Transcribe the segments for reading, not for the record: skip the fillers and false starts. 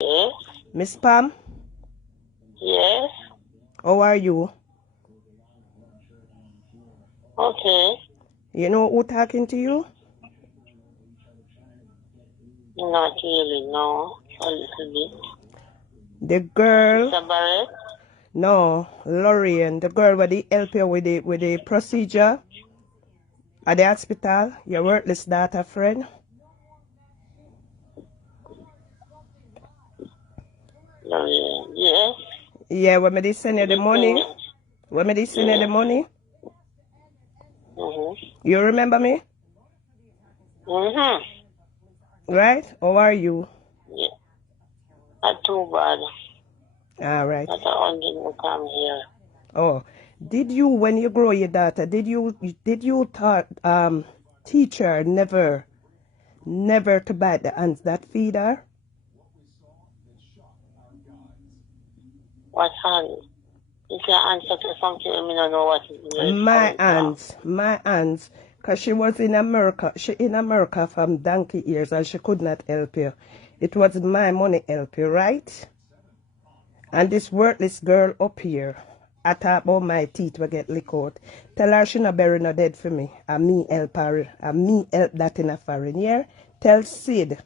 Yes. Miss Pam, Yes. how are you? Okay. You know who talking to you? Not really, no. A little bit. The girl, Mr. Barrett? no, Lorraine, the girl with the help you with the procedure at the hospital, your worthless daughter friend. Lorraine. Yes. Yeah, when me they send you the The money, payment. when me they send you the Yes. money, Mm-hmm. you remember me, Mm-hmm. right? How are you? Yeah. Not too bad. All right. Not all didn't come here. Oh, did you when you grow your daughter? Did you taught teach her never to bite the hands that feed her? What hand? If you answer to something, I don't know what where it's coming from. My aunts, cause she was in America. She in America from donkey years, and she could not help you. It was my money help you, right? And this worthless girl up here, I talk about my teeth will get lick out. Tell her she not bury no dead for me. And me help her. And me help that in a foreign year. Tell Sid.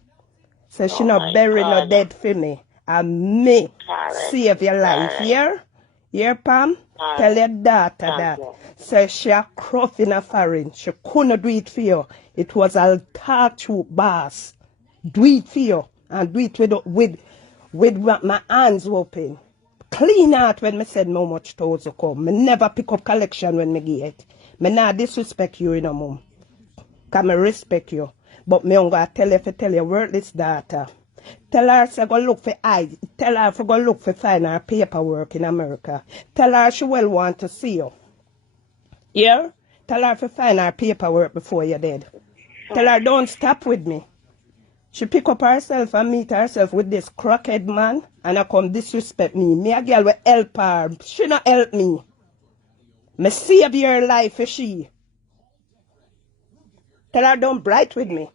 So she Oh not my bury no God. dead for me. And me Alright. save your life, Alright. yeah? Yeah, Pam? Tell Alright. your daughter Thank that. you. So she a cruff in a foreign. She couldn't do it for you. It was a talk to boss. Do it for you. And do it with my hands open. Clean out when me said no much toes to come. Me never pick up collection when me get it. Me not disrespect you, you know, mum. Cause me respect you. But me gonna tell you to tell your worthless daughter. Tell her to go look for eyes. Tell her to go look for find her paperwork in America. Tell her she will want to see you. Yeah? Tell her to find her paperwork before you're dead. Tell her don't stop with me. She pick up herself and meet herself with this crooked man and I come disrespect me. Me a girl will help her. She not help me. Me save your life for she. Tell her don't bright with me.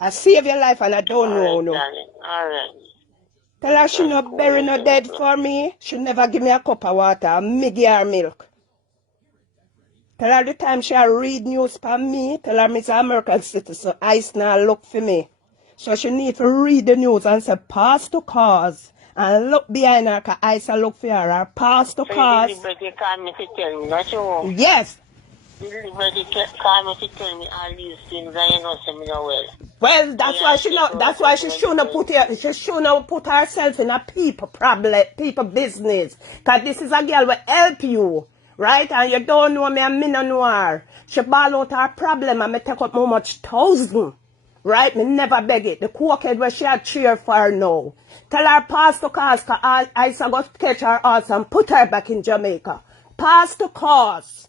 I save your life and I don't know Alright, no. darling. Alright. Tell her she That's not cool. bury no dead for me. She never give me a cup of water and me give her milk. Tell her the time she read news for me. Tell her Miss American citizen. Ice now look for me. So she need to read the news and say pass to cause. And look behind her because Ice look for her. Pass to So you cause. deliberately call me to tell me, not you? Yes. You deliberately call me to tell me all these things and you know say me no well. Well, that's why she not. That's why she shouldn't put herself in a people problem, people business. Cause this is a girl will help you, right? And you don't know me and me no know her. She ball out her problem and me take up how much thousand, right? Me never beg it. The cokehead where she had cheer for her now. Tell her pass the cause, cause I go catch her ass and put her back in Jamaica. Pass the cause.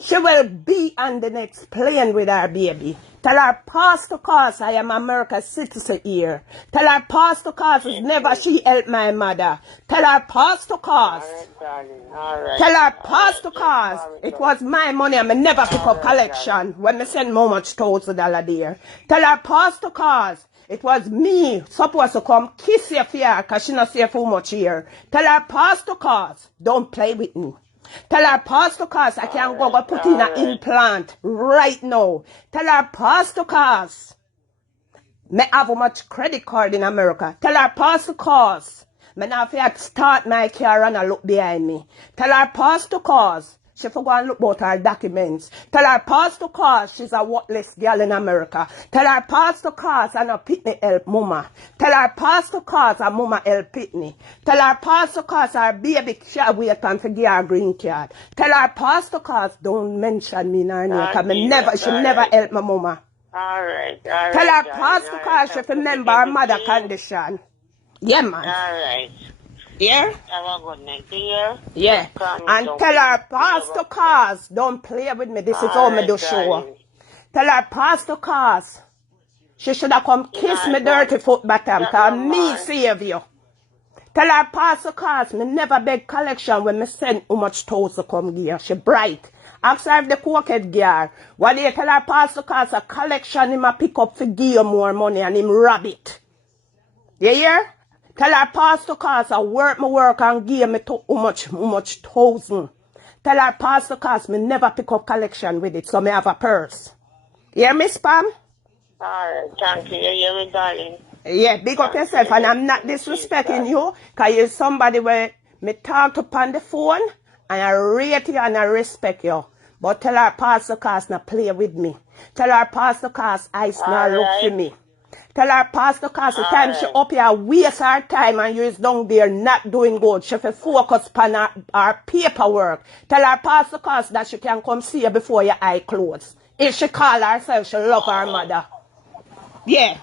She will be on the next plane with her baby. Tell her pass the course. I am America's citizen here. Tell her pass the course. It's never she helped my mother. Tell her pass the course. Alright, darling. Alright. Tell her pass the course. It was my money and I never pick up collection when I send how much $1,000 there. Tell her pass the course. It was me supposed to come kiss your fear because she not safe for much here. Tell her pass the course. Don't play with me. Tell her pass the course. I can go put in an implant right now. Tell her pass the course. Me have much credit card in America. Tell her pass the course. Me not have to start my car and I look behind me. Tell her pass the course. She for go and look about her documents. Tell her pass the course. She's a worthless girl in America. Tell her pass the course and a pitney help mama. Tell her pass the course and mama help pitney. Tell her pass the course her baby she wait and to give her green card. Tell her pass the course. Don't mention me in her name because she never help my mama. Alright. Tell her pass the course if remember her mother condition. Yeah, man. Alright. Yeah? Have a good night. Yeah? Yeah. And tell her pass the cars. Don't play with me. This is all me do show. Tell her pass the cars. She should have come kiss me dirty foot bottom. Cause me save you. Tell her pass the cars. Me never beg collection when me send how much toes to come here. She bright. Ask her if the cokehead girl. What do you tell her pass the cars? A collection him a pick up for give you more money and him rob it. You hear? Tell her Pastor Cause I work my work and give me how much thousand. Tell her Pastor Cause me never pick up collection with it, so me have a purse. Hear me, Spam? Alright, thank you. You hear me, darling? Yeah, big up yourself, and I'm not disrespecting you, because you're somebody where me talk to on the phone, and I rate you and I respect you. But tell her Pastor Cause not play with me. Tell her Pastor Cause ice not look for me. Tell her Pastor Cause the time she up here waste her time and you is down there not doing good. She fi focus on her paperwork. Tell her Pastor Cause that she can come see you before your eye close. If she call herself, she love her mother. Yeah.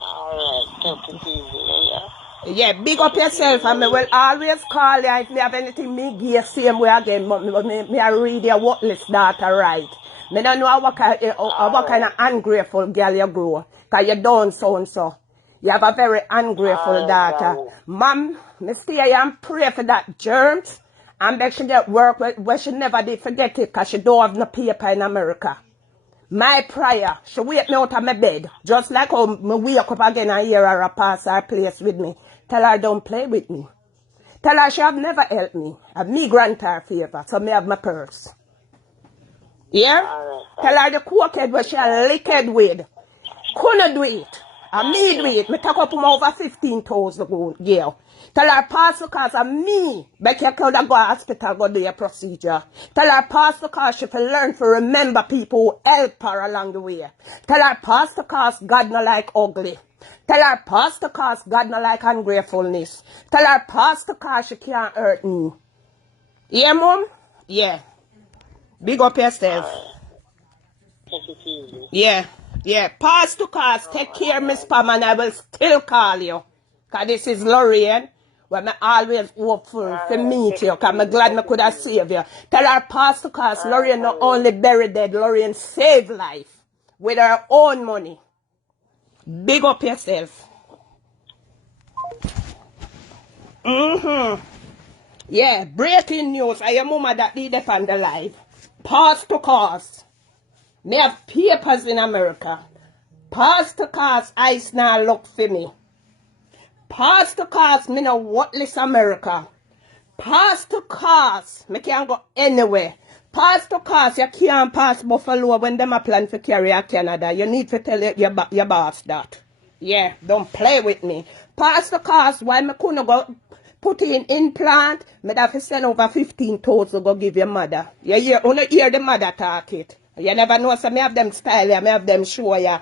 Alright, take it easy, yeah. Yeah, big up yourself, and me will always call you if me have anything me give you same way again, but me I read your worthless daughter right. Me don't know what kind of ungrateful girl you grow, because you don't sound so. You have a very ungrateful daughter. Mom, me stay here and pray for that germs, and make she get work where she never did forget it, because she don't have no paper in America. My prayer, she wake me out of my bed, just like how me wake up again and hear her pass her place with me. Tell her don't play with me. Tell her she have never helped me. Have me grant her favor, so me have my purse. Yeah? Tell her the cokehead where she a licked with. Couldn't do it. And me do it. Me take up over 15,000 gold, yeah. Tell her Pastor Cause of me. Make you could go to hospital, go do your procedure. Tell her Pastor Cause she will learn to remember people who help her along the way. Tell her Pastor Cause God no like ugly. Tell her Pastor Cause God no like ungratefulness. Tell her Pastor Cause she can't hurt me. Yeah, Mom? Yeah. Big up yourself. Yeah. Yeah. Pastor Cause, take care, Miss Pam, and I will still call you. Because this is Lorraine, where I always hopeful to meet you, because I'm glad I could have saved you. Tell her Pastor Cause, Lorraine not only buried dead, Lorraine saved life with her own money. Big up yourself. Yeah, breaking news. I am mama that did it on the live. Pastor Cause. Me have papers in America. Pastor Cause ice now look for me. Pastor Cause me no worthless America. Pastor Cause me can't go anywhere. Pastor Cause you can't pass Buffalo when them a plan for carry a Canada. You need to tell your boss that. Yeah, don't play with me. Pastor Cause why me couldn't go put in implant? Me have to send over 15,000 go give your mother. You hear the mother talk it. You never know so me have them style ya, me have them show ya.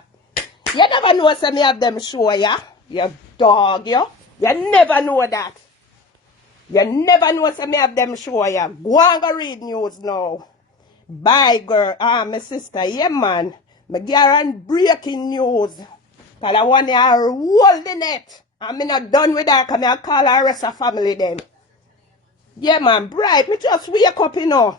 You never know so me have them show ya. You dog you. You never know that. You never know so me have them show ya. Go and go read news now. Bye girl. My sister. Yeah man. Me guarantee breaking news. Cause I want her holding it. And me not done with that because I call her rest of family them. Yeah man, bright. Me just wake up, you know.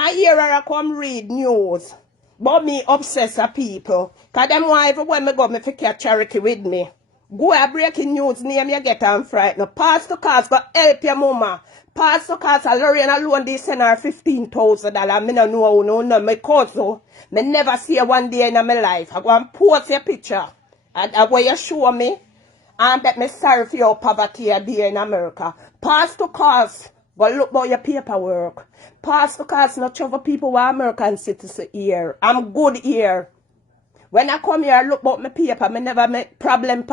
I hear her come read news. But me obsess with people. Because them want everywhere me go, me fi catch charity with me. Go a breaking news name you get on frightened. Pastor Cause go help your mama. Pastor Cause Lorraine alone they send her $15,000. Me no know who no my cousin. Me never see her one day in my life. I go and post your picture. And where you show me. And bet me sorry for your poverty there in America. Pastor Cause go look about your paperwork. Pastor Cause not trouble people with American citizens here. I'm good here. When I come here, I look about my paper, I never make problem.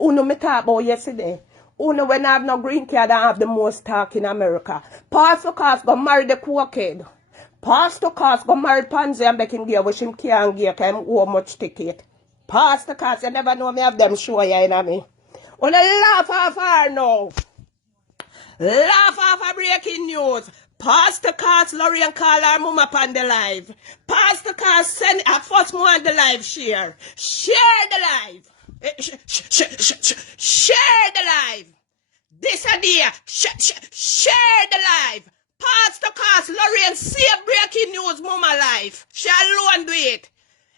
Uno me talk about yesterday. Uno when I have no green card, I have the most talk in America. Pastor Cause go marry the cokehead. Pastor Cause go marry Pansy and make him give which him can't give because him owe much ticket. Pastor Cause, you never know me have them show you in me. Uno laugh off her now. Laugh off a breaking news. Pastor Cause, Lorraine call her mama upon the live. Pastor Cause send a first more on the live share. Share the live. Share the live. This idea. Share the live. Pastor Cause, Lorraine see a breaking news mama live. She alone do it.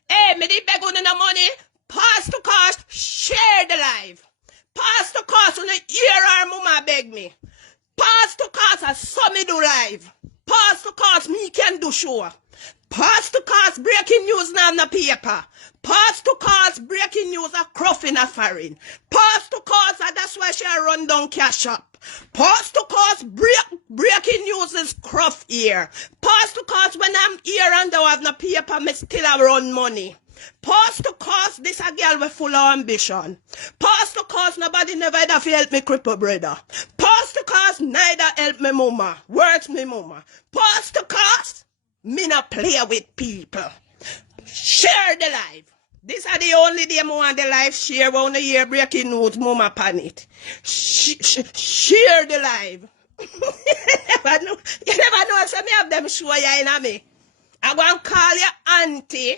Hey, me did beg on the money. Pastor Cause, share the live. Pastor Cause, on the hear her mama beg me. Pastor Cause, I saw me do live. Pastor Cause, me can do show. Pastor cause breaking news now in the paper. Pastor cause breaking news a cruff in a foreign. Pastor cause that's why she run down cash up. Pastor cause breaking news is cruff here. Pastor cause when I'm here and don't have no paper, me still have run money. Pastor cause this a girl with full of ambition. Pastor cause nobody never ever help me cripple brother. Pastor cause neither help me mama. Words me mama. Pastor cause me not play with people. Share the life. This are the only day I want the life share. We want to hear breaking news, mama pan it. Share the life. You never know if me have them show you in me. I want to call your auntie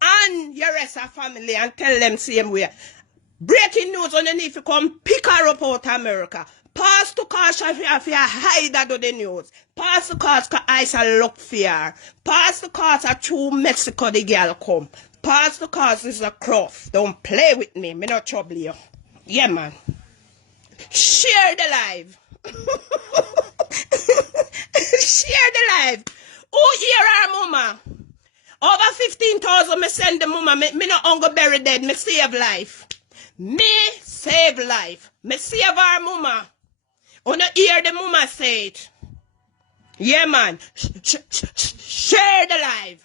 and your rest of family and tell them same way. Breaking news underneath you come pick her up out of America. Pass to cause if you hide that do the news. Pass to cause I shall look fear. Pass to cause a true Mexico the girl come. Pass to cause is a cruff. Don't play with me. Me not trouble you. Yeah man. Share the live. Share the live. Oh here our mama. Over 15,000 me send the mama. Me not hunger bury dead. Me save life. Me save life. Me save our mama. Wanna hear the mama say it. Yeah, man. Share the live.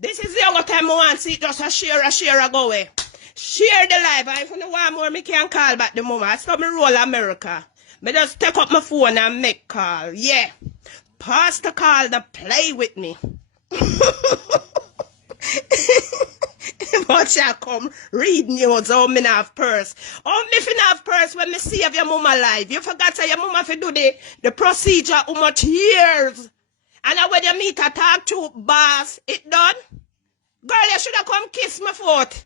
This is the other time I want to see just a share go away. Share the live. If you want more, me can call back the mama. I stop me roll America. Me just take up my phone and make call. Yeah. Pastor call to play with me. But shall come read news. Oh, me have purse. Oh, me fin have purse when me save your mama life. You forgot say your mama fi do the procedure how much years. And when you meet a talk to boss, it done. Girl, you should have come kiss my foot.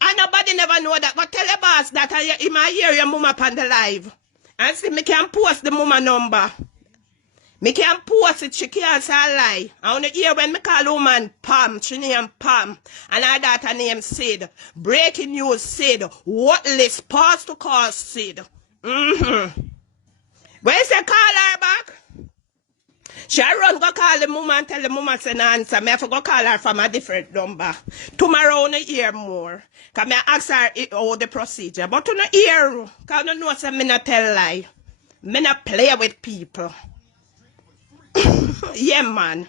And nobody never know that. But tell the boss that I might hear your mama on the live. And see me can post the mama number. Me can post it, she can't say a lie. I want to hear when me call woman Pam, she name Pam, and her daughter name Sid. Breaking news Sid. What list? Pause to call Sid. When she call her back, she run go call the mama and tell the mama say no answer. Me have to go call her from a different number. Tomorrow I want to hear more. Because me ask her how the procedure. But you don't hear, because you know say me not tell lie. Me not play with people. Yeah, man.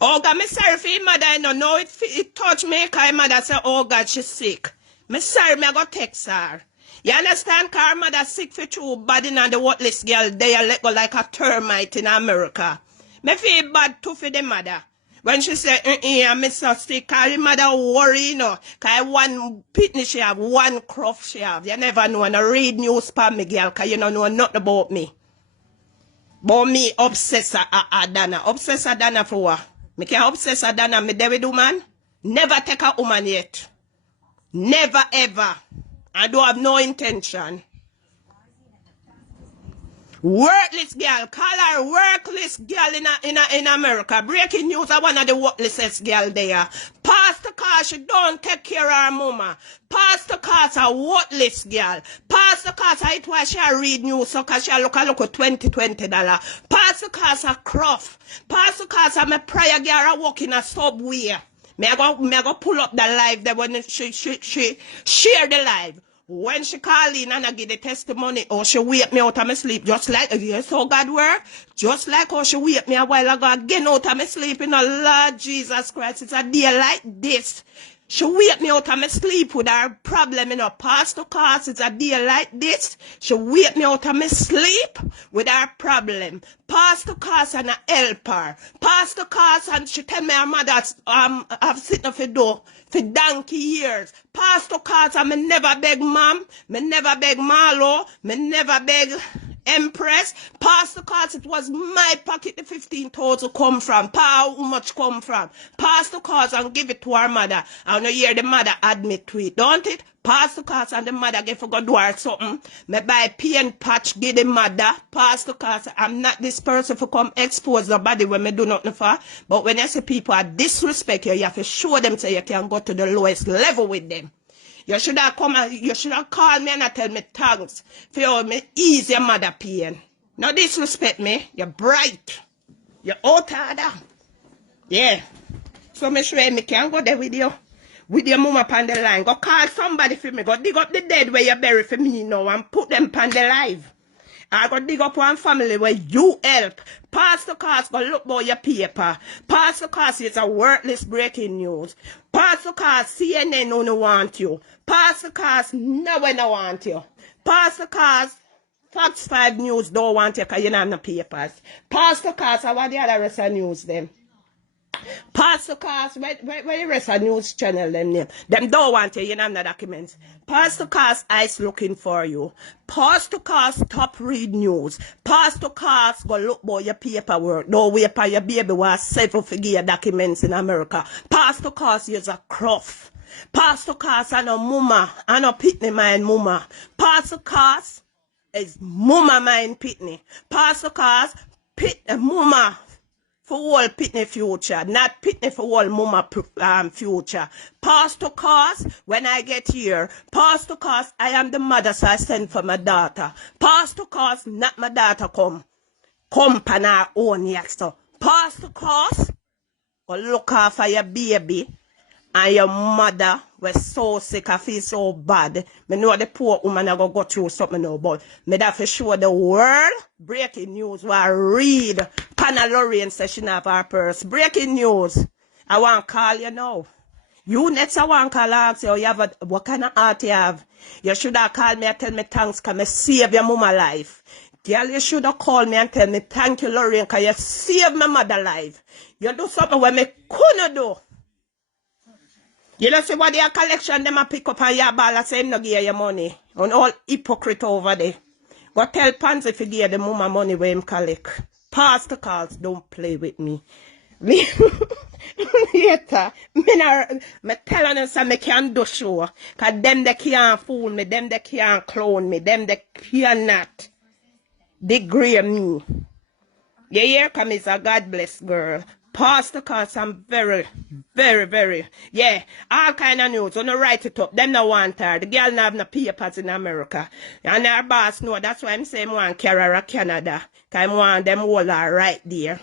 Oh, God, me sorry for your mother. I don't know it touched me because your mother said, oh, God, she's sick. Me sorry, me go text her. You understand? Because her mother sick for true body and the worthless girl, they are let go like a termite in America. Me feel bad too for the mother. When she said, I'm so sick, because your mother worry, you know, because one pitney she have, one cruff she have. You never know, and I read news for me, girl, because you don't know nothing about me. But me obsess Adana. Obsess Adana for what? Me can obsess Adana. Me David woman. Never take a woman yet. Never ever. I don't have no intention. Worthless girl. Call her worthless girl in America. Breaking news are one of the worthlessest girl there. Pastor Cause she don't take care of her mama. Pastor Cause a worthless girl. Pastor Cause it was she read news so cause she look $20. Pastor Cause a cruff. Pastor Cause a my prayer girl a walk in a subway. Me I go pull up the live there when she share the live. When she call in and I give the testimony, or she wake me out of my sleep, just like, yes, how God work, just like how she wake me a while ago, again out of my sleep, in the Lord Jesus Christ, it's a day like this. She wake me out of my sleep with her problem, Pastor Cause, it's a day like this. She wake me out of my sleep with her problem. Pastor Cause and a helper. Pastor Cause and she tell me her mother, I've sitting off the door for donkey years. Pastor Cause and me never beg mom, me never beg Marlo, me never beg Empress. Pastor Cause it was my pocket the 15,000 come from. How much come from? Pastor Cause and give it to her mother. I want to hear the mother admit to it, don't it? Pastor Cause and the mother give for go do her something. Me buy pen patch give the mother. Pastor Cause I'm not this person for come expose nobody when me do nothing for. But when I say people are disrespect you, you have to show them so you can go to the lowest level with them. You should have come and you should have called me and tell me thanks for me ease your mother pain. Now disrespect me. You're bright. You're out order. Yeah. So me sure me can go there with you. With your mama on the line. Go call somebody for me. Go dig up the dead where you bury for me now and put them on the live. I go dig up one family where you help. Pastor Cars go look about your paper. Pastor Cars is a worthless breaking news. Pastor Cars CNN don't want you. Pastor Cars nowhere no want you. Pastor Cars Fox 5 News don't want you because you don't have no papers. Pastor Cars, I want the other rest of news them. Pastor Cars, where the rest of news channel them name? Them don't want you don't have no documents. Pastor Cars eyes looking for you. Pastor Cars stop read news. Pastor Cars go look about your paperwork. Don't wait for your baby was 7 figure documents in America. Pastor Cars is a cruff. Pastor Cars and a mama and a pitney mind mama. Pastor Cars is mama mind pitney. Pastor Cars pit mama for all pitney future, not pitney for all mama future. Pastor Cars, when I get here, Pastor Cars, I am the mother, so I send for my daughter. Pastor Cars, not my daughter come on our own yes. So Pastor Cars, go look after your baby. And your mother was so sick, I feel so bad. Me know the poor woman I go through something now, but me that for sure the world breaking news will read. Pana Lorraine says she have her purse. Breaking news. I want to call you now. You next I want to call ask you, what kind of heart you have? You should have called me and tell me thanks because I save your mama life. Girl, you should have called me and tell me thank you, Lorraine, because you saved my mother life. You do something where me couldn't do. You know, see what their collection them a pick up on your ball and say no give you money. On all hypocrite over there. Go tell Pans if you give the mama money where him collect. Pastor Cars, don't play with me. Later, me telling them say me can't do show. Cause them they can't fool me, them they can't clone me, them they cannot degrade me. You hear? Come is a God bless girl. Pastor Cars, I'm very, yeah, all kind of news. On the write it up. Them no want her. The girl no have no papers in America. And her boss know. That's why I'm saying one carry her to Canada. Because I want them all her right there.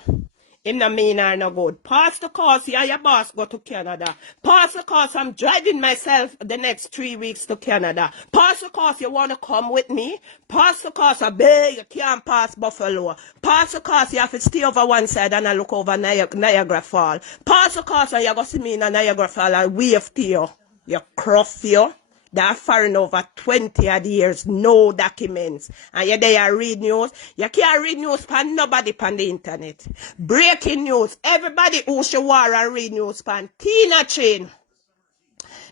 Him no mean her no good. Pastor Cars, you and your boss go to Canada. Pastor Cars, I'm driving myself the next 3 weeks to Canada. Pastor Cars, you want to come with me? Pastor Cars, I beg you can't pass Buffalo. Pastor Cars, you have to stay over one side and I look over Niagara Fall. Pastor Cars, you go see me in Niagara Fall and wave to you. You cruff you. That foreign over 20 odd years, no documents. And you there read news. You can't read news pan nobody pan the internet. Breaking news. Everybody who should war and read news pan Tina Chain.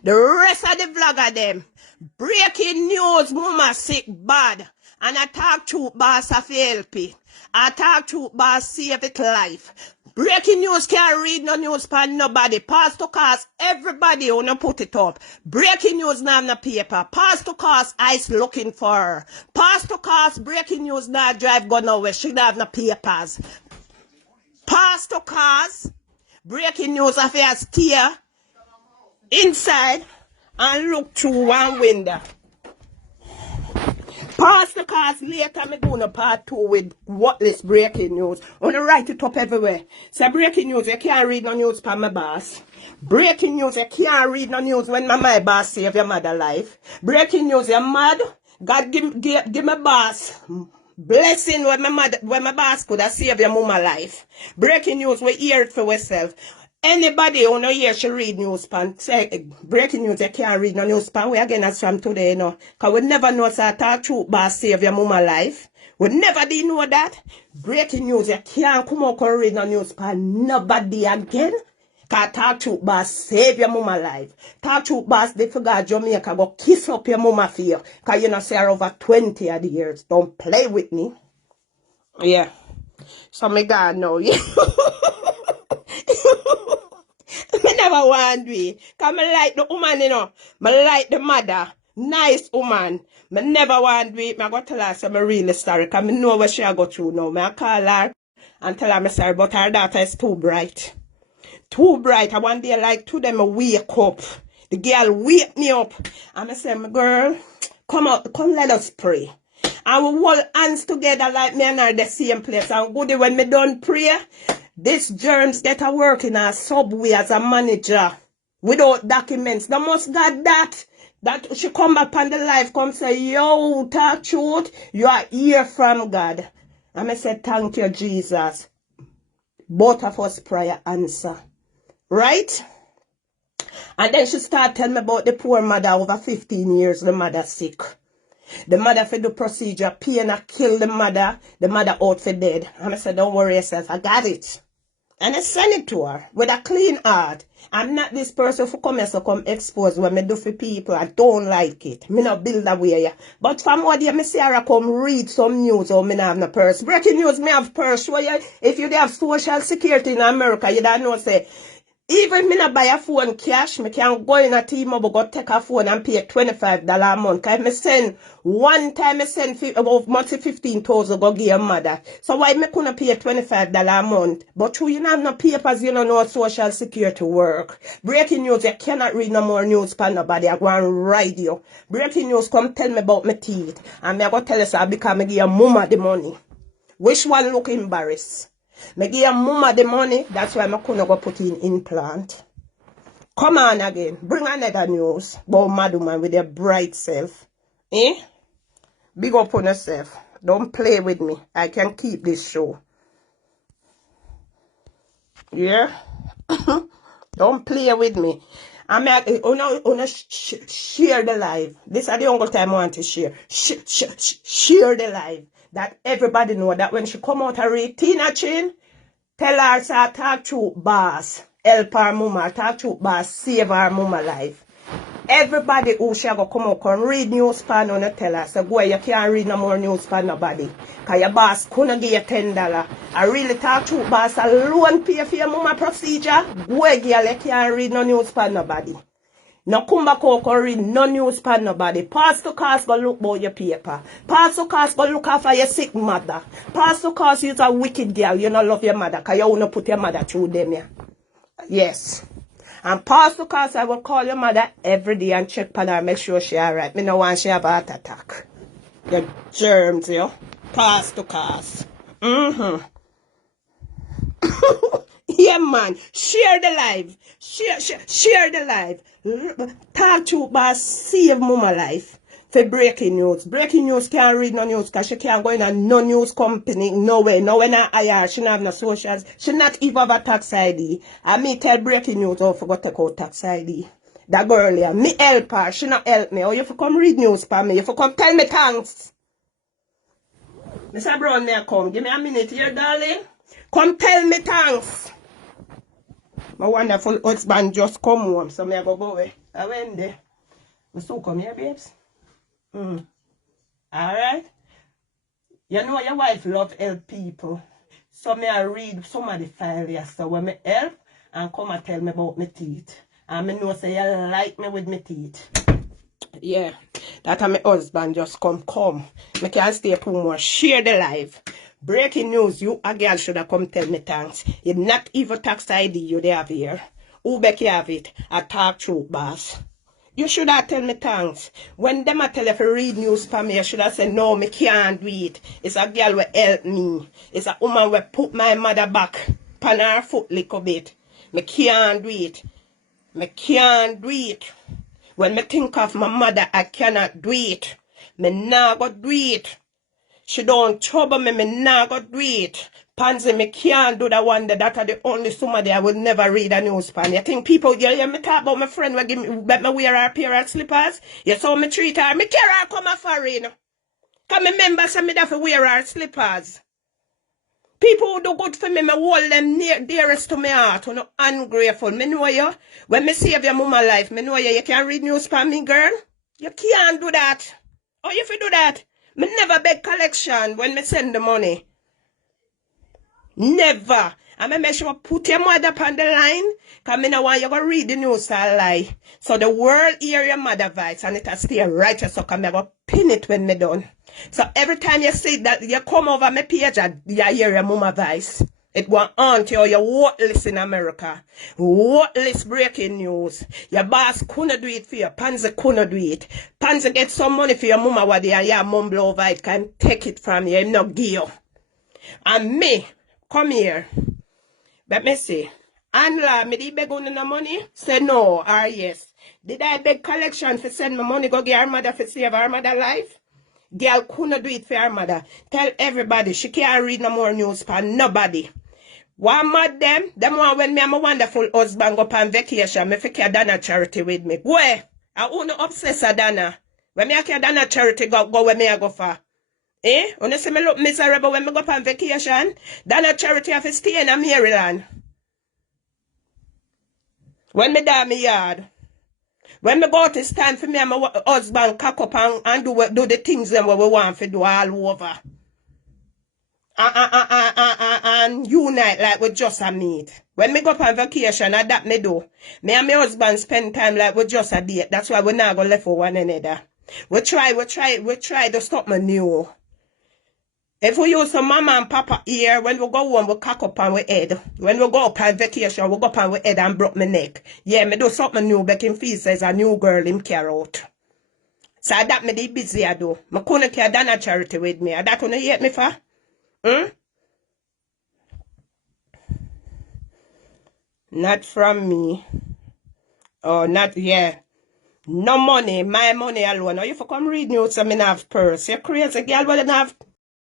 The rest of the vlogger them. Breaking news, mama sick bad. And I talk to boss of LP. I talk to boss save it life. Breaking news can't read no news pan nobody. Pastor Cars, everybody wanna put it up. Breaking news now have no paper. Pastor Cars eyes looking for her. Pastor Cars, breaking news now drive go nowhere. She don't have no papers. Pastor Cars, breaking news affairs steer inside and look through one window. Pastor Cars, later I'm going to part 2 with worthless breaking news. I want to write it up everywhere. So breaking news, you can't read no news for my boss. Breaking news, you can't read no news when my boss save your mother life. Breaking news, you're mad. God give my boss blessing when my boss could have saved your mama life. Breaking news, we hear it for ourselves. Anybody who no here should read news pan. Say breaking news, you can't read no news pan. We again as from today, you know. Cause we never know so talk truth boss save your mama life. We never did know that. Breaking news, you can't come out and read no news pan. Nobody again. Cause talk truth boss save your mama life. Talk truth boss they forgot Jamaica go kiss up your mama for you. Cause you know say her over 20 odd years. Don't play with me. Yeah. So me God know you. I never want to. Because I like the woman, you know. I like the mother. Nice woman. I never want to. I go tell her I'm really sorry. Because I know what she go through now. I call her and tell her I'm sorry. But her daughter is too bright. Too bright. I one day like to them wake up. The girl wake me up. And I say, my girl, come out. Come let us pray. And we hold hands together like me and her the same place. And goody when me done pray, this germs get a work in our subway as a manager. Without documents. They must got that. That she come back on the live, come say, yo, talk truth. You are here from God. And I say, thank you, Jesus. Both of us prayer answer. Right? And then she start telling me about the poor mother over 15 years. The mother sick. The mother for the procedure. Pain a kill the mother out for dead. And I said, don't worry yourself. I got it. And I send it to her with a clean heart. I'm not this person who come here to come expose what me do for people. I don't like it. Me not build that way. But from what you me see her come read some news or me not have no purse. Breaking news, me have purse. If you have social security in America, you don't know say. Even if me not buy a phone cash, me can go in a T-Mobile, go take a phone and pay $25 a month. Cause me send, one time me send about monthly 15,000 go give your mother. So why me couldn't pay $25 a month? But you don't have no papers, you don't know social security work. Breaking news, you cannot read no more news for nobody. I go and write you. Breaking news, come tell me about my teeth. And me I go tell you so because me give your mama the money. Which one look embarrassed? Me give your mama the money, that's why I couldn't go put in implant. Come on again, bring another news about Madman with your bright self. Eh? Big up on yourself. Don't play with me. I can keep this show. Yeah? Don't play with me. I'm gonna share the live. This is the only time I want to share. Share the live. That everybody know that when she come out and read Tina Chin, tell her say talk to boss, help her mama, talk to boss, save her mama life. Everybody who shall go come out and read news pan on tell her, so go you can't read no more news pan nobody. Cause your boss couldn't give you $10. I really talk to boss alone pay for your mama procedure. Go girl, you can't read no news pan nobody. No come back out and read no news pan nobody. Pass to cast go look about your paper. Pass to cast go look after your sick mother. Pass to cast you're a wicked girl. You don't love your mother because you want to put your mother through them. Yeah. Yes. And pass to cast I will call your mother every day and check on her, make sure she alright. Me no want she have a heart attack. Your germs, yo. Pass to cast. Yeah, man. Share the live. Share the live. Talk to boss. Save mama life. For breaking news. Breaking news can't read no news because she can't go in a no news company. No way. No way not hire. She don't have no socials. She not even have a tax ID. And me tell breaking news how forgot to take out tax ID. That girl here. Me help her. She not help me. Or you for come read news for me. You for come tell me thanks. Mr. Brown, may I come? Give me a minute here, darling. Come tell me thanks. My wonderful husband just come home, so me I go away. I went there. We still come here, babes. Alright? You know your wife love help people. So me I read some of the file here. So when me help and come and tell me about my teeth. And me know say you like me with my teeth. Yeah. That my husband just come. Me can stay for more. Share the live. Breaking news, you a girl should have come tell me thanks. It's not even tax ID you they have here. Who Becky have it? I talk through boss. You should have tell me thanks. When them a tell you to read news for me, you should have said, no, me can't do it. It's a girl will help me. It's a woman will put my mother back pan her foot little bit. Me can't do it. Me can't do it. When me think of my mother, I cannot do it. Me nah go do it. She don't trouble me, me nah go do it. Pansy, me can't do that one day. That are the only somebody I will never read a news pan. You think people, you hear me talk about my friend will give me, let me wear her pair of slippers? You saw me treat her, me care her come a foreign. Cause me remember some me that for wear her slippers. People who do good for me, me hold them dearest to my heart. Who no ungrateful. Me know you. When me save your mama life, me know you can read news pan me, girl. You can't do that. Or if you do that, me never beg collection when me send the money. Never. And me make sure put your mother on the line. Because me no want you to read the news and lie. So the world hear your mother voice and it'll stay right so come me go pin it when me done. So every time you say that you come over my page, you hear your mama voice. It was auntie or your worthless in America. Worthless breaking news. Your boss couldn't do it for you. Panza couldn't do it. Panza get some money for your mama what and your mum blow over it can take it from you. Him not give you. And me, come here. Let me see. Anla, me did beg on the money? Say no or yes. Did I beg collection for send my money go get her mother for save her mother life? Girl couldn't do it for her mother. Tell everybody she can't read no more news for nobody. One mad them one when me and my wonderful husband go on vacation, me fake a Dana charity with me. Where? I own obsess a Dana. When me a Dana charity go where me a go for. Eh? When see me look miserable when me go on vacation, Dana charity have to stay in Maryland. When me down me yard. When me go to stand for me and my husband cock up and do the things them what we want to do all over. And unite like we just a meet. When me go up on vacation, that me do. Me and my husband spend time like we just a date. That's why we not go left for one another. We try to stop my new. If we use some mama and papa here, when we go home, we cock up on we head. When we go up on vacation, we go up on we head and broke my neck. Yeah, me do something new back in fees as a new girl him care out. So that me dey busy I do. Me couldn't care Dana charity with me. That couldn't hate me for? Not from me. Oh, not, yeah. No money, my money alone. Now you for come read news, so me have purse. You crazy girl, but you have